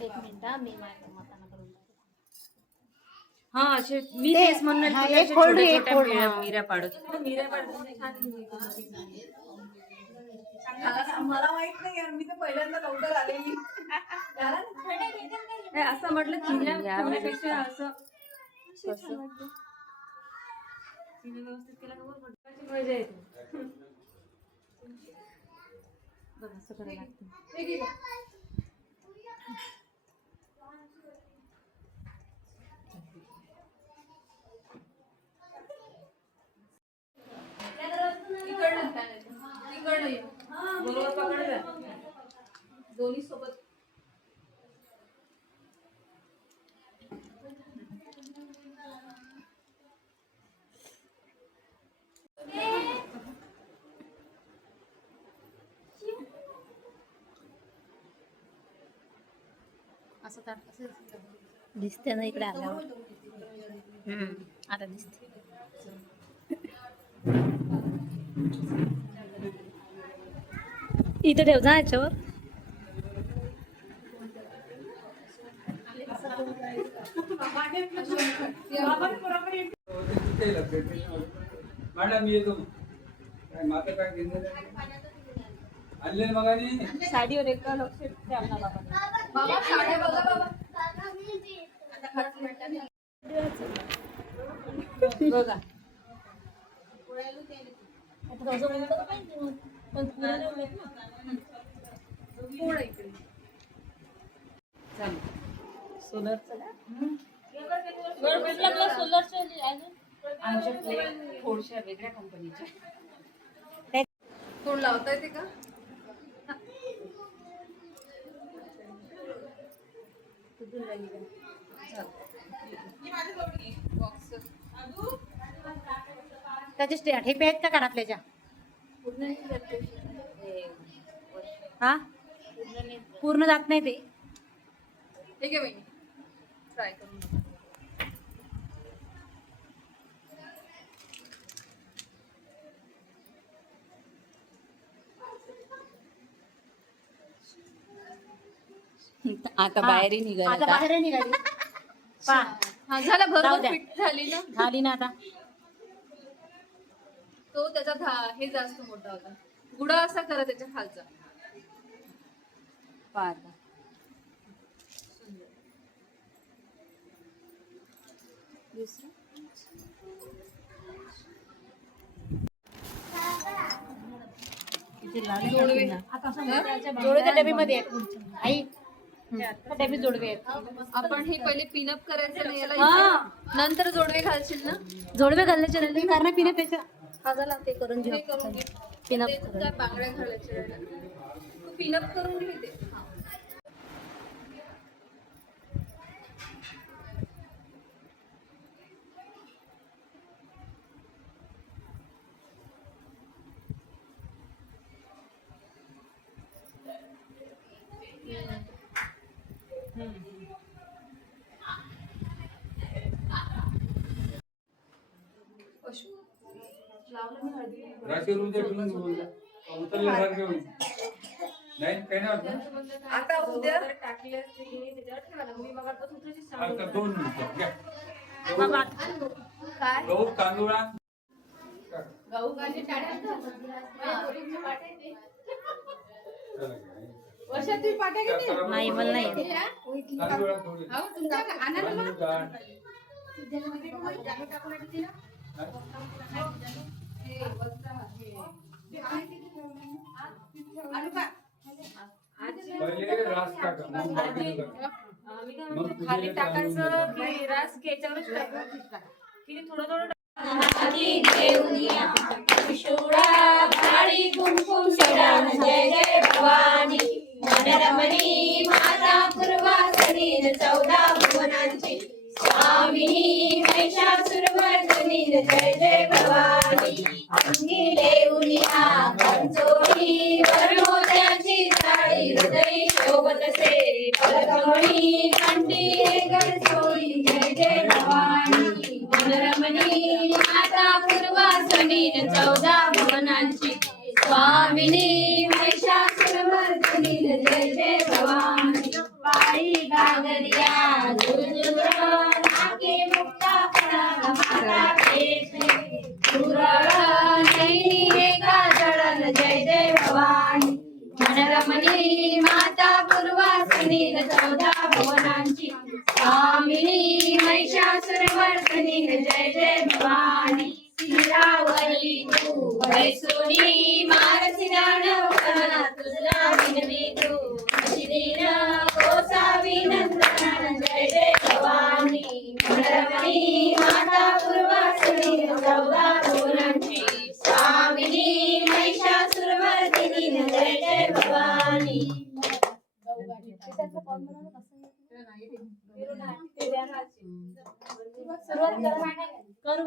एक मिनिट हा, मी माझ्या मतानं करून टाकते. हा असे मी ते- तेच म्हणणार हा, तुला एक अशा फोल्ड, छोट्या एक छोट्या फोल्ड, मिऱ्या- हा. मिऱ्या पाडत मिऱ्या पाडत छान मला माहीत नाही यार मी तर पहिल्यांदा लवकर आलेली. नाही, असं म्हटलं चिमण्या ठेवण्यापेक्षा असं. कसं? व्यवस्थित केलं का बरं पटकन मजा येते. बघ असं करायला लागतं. असं तर असं दिसते ना इकडे आल्यावर. हम्म, आता दिसते इथं ठेव जा याच्यावर. मॅडम येतो. काय आणले साडीवर एका लक्ष बाबा बाबा साड्या बघा बाबा बघा पुढे इकडे चालेल सोलरचं आमच्याकडे थोडशा वेगळ्या कंपनीच्या कोण लावता येते का? त्याचे स्टे- ठेपे आहेत का कानातल्याच्या हा? पूर्ण जात नाही ते. ठीक आहे बहिणी. ट्राय करून आता हा. बाहेरही निघाला आता बाहेर निघाली. पा. हा झाला जाऊ. फिट झाली ना? झाली ना आता. तो त्याचा धा- हे जास्त मोठा होता. गुडा असा करा त्याच्या खालचा. पाहता जोडवे. जोडवे डबीमध्ये आहेत आई. त्या डबीत जोडवे आहेत. आपण हे पहिले पिनअप करायचं नाही याला हा. इथे. नंतर जोडवे घालशील ना? जोडवे घालण्याचे नाही कारण हा ते करून ते करून घे. पिनअप ते बांगड्या घालायच्या. पिनअप करून घे रात्री रूम ठेवून नाही काही नाही आता उद्या? टाकले असते नाही दोन मिनिटं. काय? गहू तांदूळा. गहू गाणे. वर्षात तुम्ही पाट्या किती मला नाही. हे खाली टाकायचं की रास घ्यायच्यावरच टाकायचं किती थोडं थोडं जय जय भवानी. मनरमणी माता पूर्वासनी चौदा भुवनांची. स्वामिनी महिषासुरमर्दिनी जय जय भवानी अंगी लेऊनिया पंचोळी वरमोत्याची साडी हृदय शोभतसे पलकमणी कंठी गडचोळी जय जय भवानी मनरमणी माता पूर्वासनी चौदा भुवनांची स्वामिनी महिषासुरमर्दिनी जय जय भवानी। पायी नागरिया झुंझुर नाके मुक्ता माता नैनी जय जय भवानी। मनरमणी माता पूर्वासिनी चौदा भुवनांची। स्वामिनी महिषासुरवर्तनी जय जय भवानी। शिरावरी तू वैसुनी मारसी दानव तुझला विनवी तू. शिरीन कोसावी नंदन जय जय भवानी. मनरमणी माता पूर्वासिनी चौदा भुवनांची स्वामिनी महिषासुरवर्तिनी जय जय भवानी. करू.